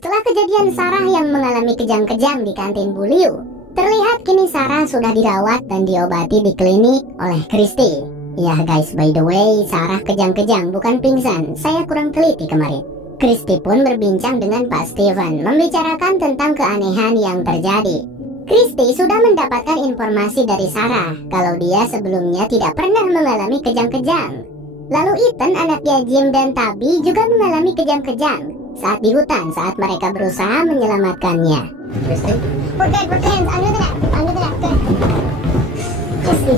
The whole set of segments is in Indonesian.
Setelah kejadian Sarah yang mengalami kejang-kejang di kantin Bu Liu, terlihat kini Sarah sudah dirawat dan diobati di klinik oleh Christy. Ya guys, by the way, Sarah kejang-kejang bukan pingsan, saya kurang teliti kemarin. Christy pun berbincang dengan Pak Steven, membicarakan tentang keanehan yang terjadi. Christy sudah mendapatkan informasi dari Sarah kalau dia sebelumnya tidak pernah mengalami kejang-kejang. Lalu Ethan, anaknya Jim dan Tabby juga mengalami kejang-kejang saat di hutan saat mereka berusaha menyelamatkannya. Christy? We're good, under the net, good. Christy,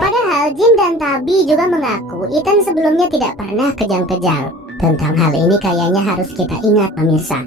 padahal Jim dan Tabby juga mengaku Ethan sebelumnya tidak pernah kejang-kejang. Tentang hal ini kayaknya harus kita ingat pemirsa.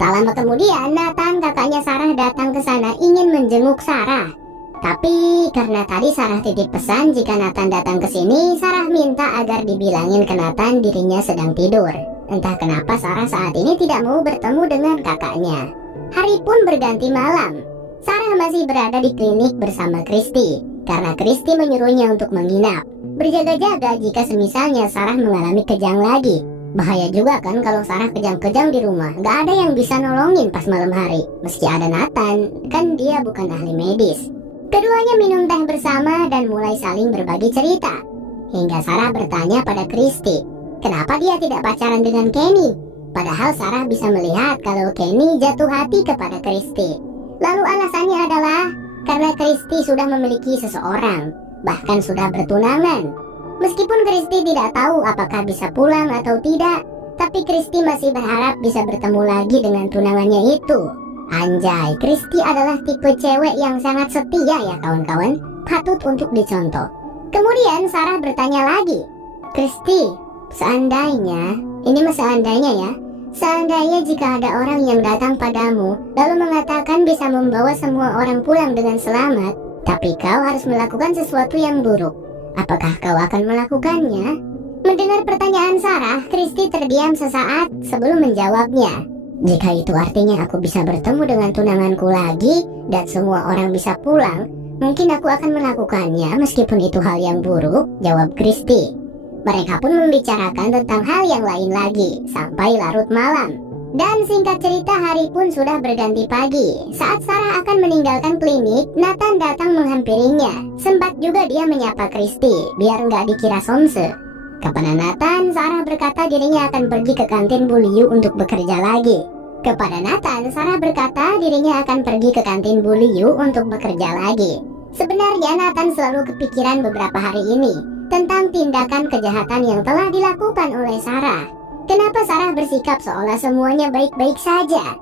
Tak lama kemudian, Nathan, kakaknya Sarah, datang ke sana ingin menjenguk Sarah. Tapi karena tadi Sarah titip pesan jika Nathan datang ke sini, Sarah minta agar dibilangin ke Nathan dirinya sedang tidur. Entah kenapa Sarah saat ini tidak mau bertemu dengan kakaknya. Hari pun berganti malam. Sarah masih berada di klinik bersama Christy karena Christy menyuruhnya untuk menginap, berjaga-jaga jika semisalnya Sarah mengalami kejang lagi. Bahaya juga kan kalau Sarah kejang-kejang di rumah, gak ada yang bisa nolongin pas malam hari. Meski ada Nathan, kan dia bukan ahli medis. Keduanya minum teh bersama dan mulai saling berbagi cerita. Hingga Sarah bertanya pada Christy, kenapa dia tidak pacaran dengan Kenny? Padahal Sarah bisa melihat kalau Kenny jatuh hati kepada Christy. Lalu alasannya adalah karena Christy sudah memiliki seseorang, bahkan sudah bertunangan. Meskipun Christy tidak tahu apakah bisa pulang atau tidak, tapi Christy masih berharap bisa bertemu lagi dengan tunangannya itu. Anjay, Christy adalah tipe cewek yang sangat setia ya kawan-kawan, patut untuk dicontoh. Kemudian Sarah bertanya lagi, Christy, seandainya, ini mah seandainya ya, seandainya jika ada orang yang datang padamu lalu mengatakan bisa membawa semua orang pulang dengan selamat, tapi kau harus melakukan sesuatu yang buruk, apakah kau akan melakukannya? Mendengar pertanyaan Sarah, Christy terdiam sesaat sebelum menjawabnya. Jika itu artinya aku bisa bertemu dengan tunanganku lagi dan semua orang bisa pulang, mungkin aku akan melakukannya meskipun itu hal yang buruk, jawab Christy. Mereka pun membicarakan tentang hal yang lain lagi sampai larut malam. Dan singkat cerita, hari pun sudah berganti pagi. Saat Sarah akan meninggalkan klinik, Nathan datang menghampirinya. Sempat juga dia menyapa Christy biar nggak dikira somse. Kepada Nathan, Sarah berkata dirinya akan pergi ke kantin Bu Liu untuk bekerja lagi. Kepada Nathan, Sarah berkata dirinya akan pergi ke kantin Bu Liu untuk bekerja lagi. Sebenarnya Nathan selalu kepikiran beberapa hari ini tentang tindakan kejahatan yang telah dilakukan oleh Sarah. Kenapa Sarah bersikap seolah semuanya baik-baik saja?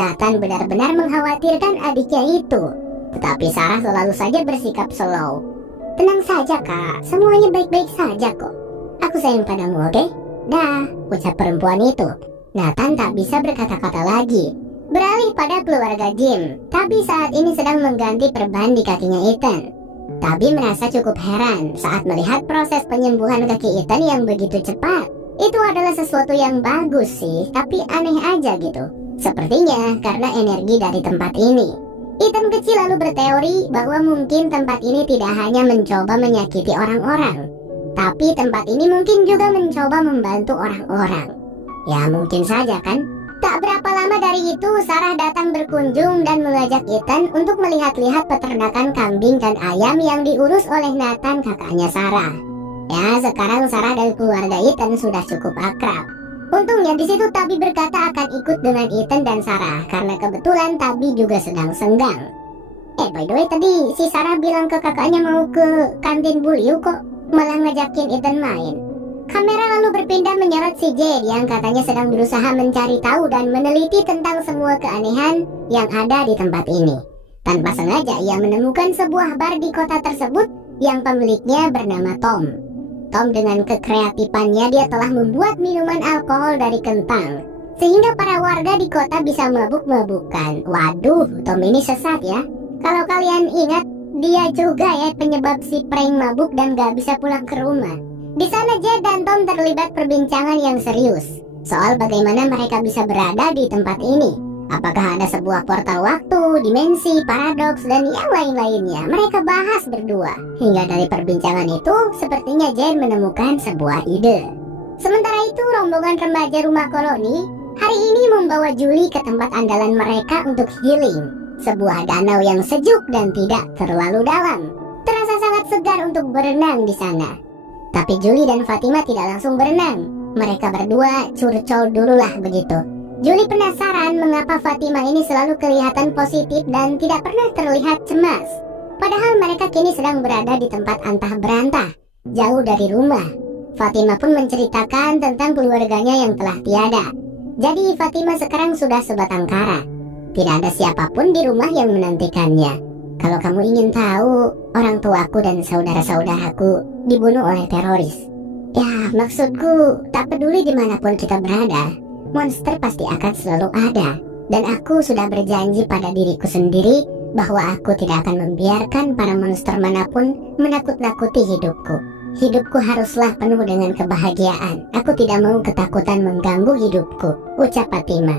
Nathan benar-benar mengkhawatirkan adiknya itu. Tetapi Sarah selalu saja bersikap slow. Tenang saja kak, semuanya baik-baik saja kok. Aku sayang padamu, oke? Dah, ucap perempuan itu. Nathan tak bisa berkata-kata lagi. Beralih pada keluarga Jim. Tabby saat ini sedang mengganti perban di kakinya Ethan. Tabby merasa cukup heran saat melihat proses penyembuhan kaki Ethan yang begitu cepat. Itu adalah sesuatu yang bagus sih, tapi aneh aja gitu. Sepertinya karena energi dari tempat ini. Ethan kecil lalu berteori bahwa mungkin tempat ini tidak hanya mencoba menyakiti orang-orang, tapi tempat ini mungkin juga mencoba membantu orang-orang. Ya mungkin saja kan. Tak berapa lama dari itu Sarah datang berkunjung dan mengajak Ethan untuk melihat-lihat peternakan kambing dan ayam yang diurus oleh Nathan, kakaknya Sarah. Ya sekarang Sarah dan keluarga Ethan sudah cukup akrab. Untungnya di situ Tabby berkata akan ikut dengan Ethan dan Sarah karena kebetulan Tabby juga sedang senggang. By the way tadi si Sarah bilang ke kakaknya mau ke kantin Bu Liu, kok malah ngajakin Ethan main. Kamera lalu berpindah menyorot si Jade yang katanya sedang berusaha mencari tahu dan meneliti tentang semua keanehan yang ada di tempat ini. Tanpa sengaja ia menemukan sebuah bar di kota tersebut yang pemiliknya bernama Tom. Tom dengan kekreatifannya dia telah membuat minuman alkohol dari kentang, sehingga para warga di kota bisa mabuk-mabukan. Waduh, Tom ini sesat ya. Kalau kalian ingat, dia juga ya penyebab si prank mabuk dan gak bisa pulang ke rumah. Di sana Jade dan Tom terlibat perbincangan yang serius soal bagaimana mereka bisa berada di tempat ini. Apakah ada sebuah portal waktu, dimensi, paradoks, dan yang lain-lainnya. Mereka bahas berdua. Hingga dari perbincangan itu, sepertinya Jade menemukan sebuah ide. Sementara itu, rombongan remaja rumah koloni Hari ini membawa Julie ke tempat andalan mereka untuk healing, sebuah danau yang sejuk dan tidak terlalu dalam. Terasa sangat segar untuk berenang di sana. Tapi Julie dan Fatima tidak langsung berenang. Mereka berdua curcol dululah begitu. Julie penasaran mengapa Fatima ini selalu kelihatan positif dan tidak pernah terlihat cemas. Padahal mereka kini sedang berada di tempat antah berantah, jauh dari rumah. Fatima pun menceritakan tentang keluarganya yang telah tiada. Jadi Fatima sekarang sudah sebatang kara. Tidak ada siapapun di rumah yang menantikannya. Kalau kamu ingin tahu, orang tuaku dan saudara-saudaraku dibunuh oleh teroris. Ya, maksudku, tak peduli dimanapun kita berada, monster pasti akan selalu ada. Dan aku sudah berjanji pada diriku sendiri bahwa aku tidak akan membiarkan para monster manapun menakut-nakuti hidupku. Hidupku haruslah penuh dengan kebahagiaan. Aku tidak mau ketakutan mengganggu hidupku, ucap Fatima.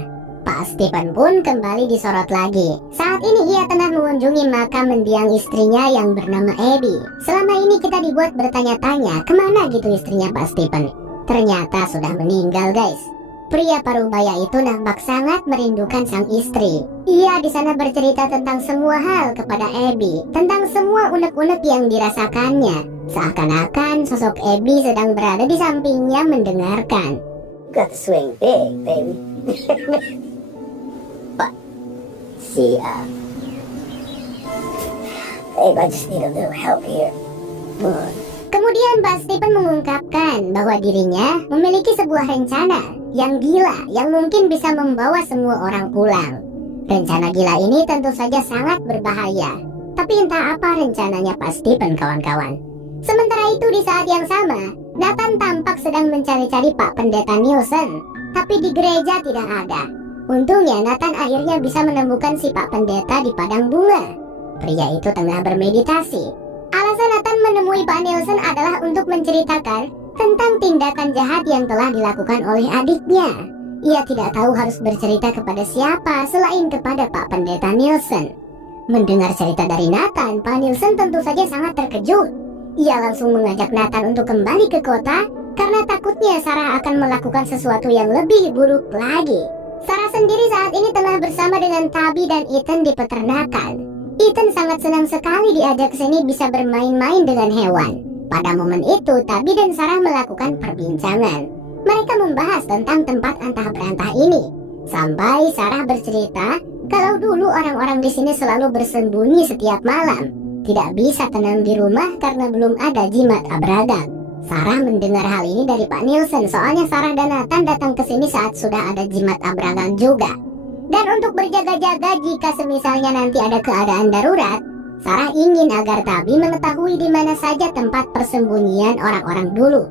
Pak Stephen pun kembali disorot lagi. Saat ini ia tengah mengunjungi makam mendiang istrinya yang bernama Abby. Selama ini kita dibuat bertanya-tanya kemana gitu istrinya Pak Stephen. Ternyata sudah meninggal, guys. Pria parubaya itu nampak sangat merindukan sang istri. Ia di sana bercerita tentang semua hal kepada Abby, tentang semua unek-unek yang dirasakannya. Seakan-akan sosok Abby sedang berada di sampingnya mendengarkan. Got to swing big, baby. But see, babe, I just need a little help here. Come on. Kemudian Pak Stephen mengungkapkan bahwa dirinya memiliki sebuah rencana yang gila yang mungkin bisa membawa semua orang pulang. Rencana gila ini tentu saja sangat berbahaya. Tapi entah apa rencananya Pak Stephen, kawan-kawan. Sementara itu di saat yang sama, Nathan tampak sedang mencari-cari Pak Pendeta Nielsen. Tapi di gereja tidak ada. Untungnya Nathan akhirnya bisa menemukan si Pak Pendeta di padang bunga. Pria itu tengah bermeditasi. Alasan Nathan menemui Pak Nielsen adalah untuk menceritakan tentang tindakan jahat yang telah dilakukan oleh adiknya. Ia tidak tahu harus bercerita kepada siapa selain kepada Pak Pendeta Nielsen. Mendengar cerita dari Nathan, Pak Nielsen tentu saja sangat terkejut. Ia langsung mengajak Nathan untuk kembali ke kota karena takutnya Sarah akan melakukan sesuatu yang lebih buruk lagi. Sarah sendiri saat ini tengah bersama dengan Tabi dan Ethan di peternakan. Ethan sangat senang sekali diajak ke sini bisa bermain-main dengan hewan. Pada momen itu, Tabi dan Sarah melakukan perbincangan. Mereka membahas tentang tempat antah berantah ini. Sampai Sarah bercerita kalau dulu orang-orang di sini selalu bersembunyi setiap malam. Tidak bisa tenang di rumah karena belum ada jimat abragam. Sarah mendengar hal ini dari Pak Nielsen, soalnya Sarah dan Nathan datang ke sini saat sudah ada jimat abragam juga. Dan untuk berjaga-jaga jika semisalnya nanti ada keadaan darurat, Sarah ingin agar Tabi mengetahui di mana saja tempat persembunyian orang-orang dulu.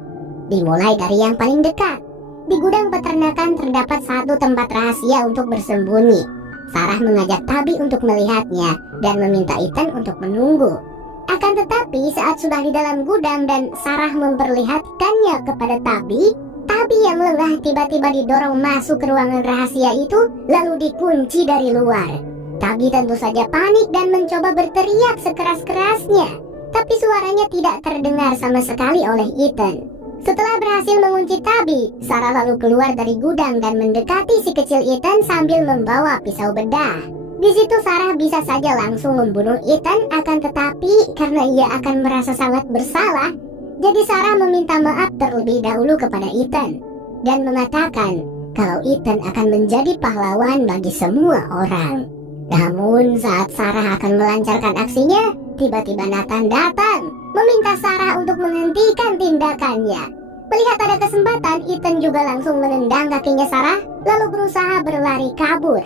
Dimulai dari yang paling dekat. Di gudang peternakan terdapat satu tempat rahasia untuk bersembunyi. Sarah mengajak Tabi untuk melihatnya dan meminta Ethan untuk menunggu. Akan tetapi saat sudah di dalam gudang dan Sarah memperlihatkannya kepada Tabi, Tabi yang lengah tiba-tiba didorong masuk ke ruangan rahasia itu lalu dikunci dari luar. Tabi tentu saja panik dan mencoba berteriak sekeras-kerasnya. Tapi suaranya tidak terdengar sama sekali oleh Ethan. Setelah berhasil mengunci Tabi, Sarah lalu keluar dari gudang dan mendekati si kecil Ethan sambil membawa pisau bedah. Di situ Sarah bisa saja langsung membunuh Ethan, akan tetapi karena ia akan merasa sangat bersalah, jadi Sarah meminta maaf terlebih dahulu kepada Ethan dan mengatakan kalau Ethan akan menjadi pahlawan bagi semua orang. Namun saat Sarah akan melancarkan aksinya, tiba-tiba Nathan datang meminta Sarah untuk menghentikan tindakannya. Melihat ada kesempatan, Ethan juga langsung menendang kakinya Sarah lalu berusaha berlari kabur.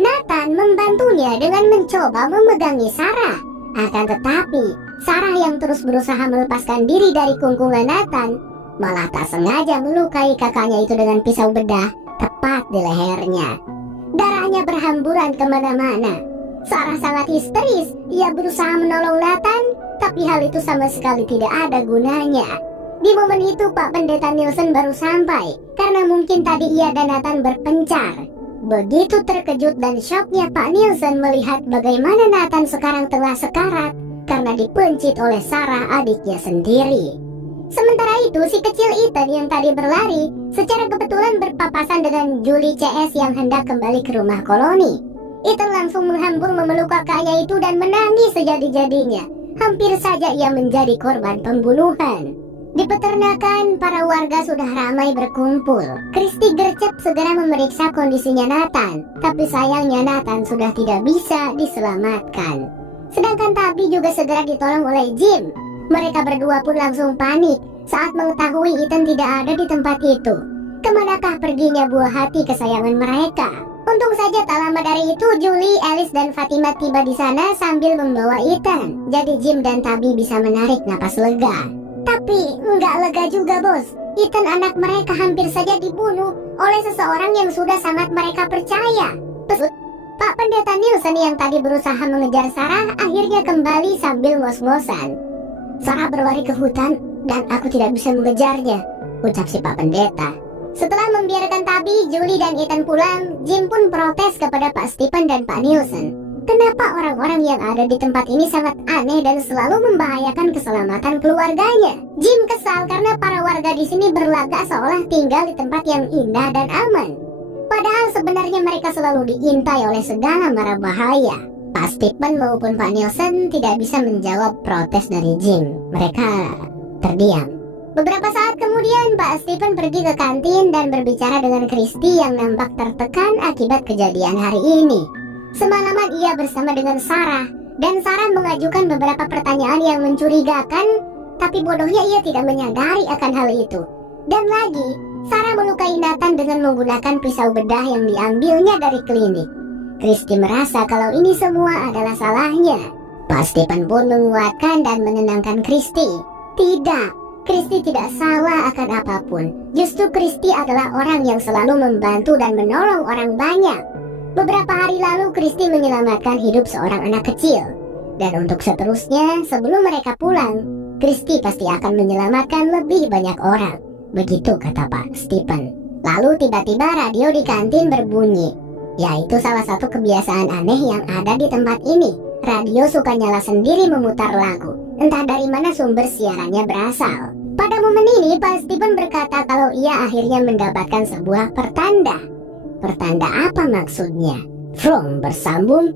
Nathan membantunya dengan mencoba memegangi Sarah. Akan tetapi Sarah yang terus berusaha melepaskan diri dari kungkungan Nathan malah tak sengaja melukai kakaknya itu dengan pisau bedah tepat di lehernya. Darahnya berhamburan kemana-mana. Sarah sangat histeris. Ia berusaha menolong Nathan, tapi hal itu sama sekali tidak ada gunanya. Di momen itu Pak Pendeta Nielsen baru sampai karena mungkin tadi ia dan Nathan berpencar. Begitu terkejut dan syoknya Pak Nielsen melihat bagaimana Nathan sekarang tengah sekarat karena dipencit oleh Sarah, adiknya sendiri. Sementara itu, si kecil Ethan yang tadi berlari secara kebetulan berpapasan dengan Julie CS yang hendak kembali ke rumah koloni. Ethan langsung menghambur memeluk kakaknya itu dan menangis sejadi-jadinya. Hampir saja ia menjadi korban pembunuhan. Di peternakan, para warga sudah ramai berkumpul. Christy gercep segera memeriksa kondisinya Nathan, tapi sayangnya Nathan sudah tidak bisa diselamatkan. Sedangkan Tabi juga segera ditolong oleh Jim. Mereka berdua pun langsung panik saat mengetahui Ethan tidak ada di tempat itu. Kemanakah perginya buah hati kesayangan mereka? Untung saja tak lama dari itu Julie, Alice, dan Fatima tiba di sana sambil membawa Ethan. Jadi Jim dan Tabi bisa menarik napas lega. Tapi nggak lega juga, bos. Ethan anak mereka hampir saja dibunuh oleh seseorang yang sudah sangat mereka percaya. Pak Pendeta Nielsen yang tadi berusaha mengejar Sarah akhirnya kembali sambil ngos-ngosan. Sarah berlari ke hutan dan aku tidak bisa mengejarnya, ucap si Pak Pendeta. Setelah membiarkan Tabi, Julie, dan Ethan pulang, Jim pun protes kepada Pak Stephen dan Pak Nielsen. Kenapa orang-orang yang ada di tempat ini sangat aneh dan selalu membahayakan keselamatan keluarganya? Jim kesal karena para warga di sini berlagak seolah tinggal di tempat yang indah dan aman. Padahal sebenarnya mereka selalu diintai oleh segala mara bahaya. Pak Stephen maupun Pak Nielsen tidak bisa menjawab protes dari Jim. Mereka terdiam. Beberapa saat kemudian Pak Stephen pergi ke kantin dan berbicara dengan Christy yang nampak tertekan akibat kejadian hari ini. Semalaman ia bersama dengan Sarah, dan Sarah mengajukan beberapa pertanyaan yang mencurigakan, tapi bodohnya ia tidak menyadari akan hal itu. Dan lagi, Sarah melukai Nathan dengan menggunakan pisau bedah yang diambilnya dari klinik. Christy merasa kalau ini semua adalah salahnya. Pak Stephen pun menguatkan dan menenangkan Christy. Tidak, Christy tidak salah akan apapun. Justru Christy adalah orang yang selalu membantu dan menolong orang banyak. Beberapa hari lalu Christy menyelamatkan hidup seorang anak kecil. Dan untuk seterusnya, sebelum mereka pulang, Christy pasti akan menyelamatkan lebih banyak orang. Begitu kata Pak Stephen. Lalu tiba-tiba radio di kantin berbunyi. Yaitu salah satu kebiasaan aneh yang ada di tempat ini. Radio suka nyala sendiri memutar lagu. Entah dari mana sumber siarannya berasal. Pada momen ini Pak Stephen berkata kalau ia akhirnya mendapatkan sebuah pertanda. Pertanda apa maksudnya? From bersambung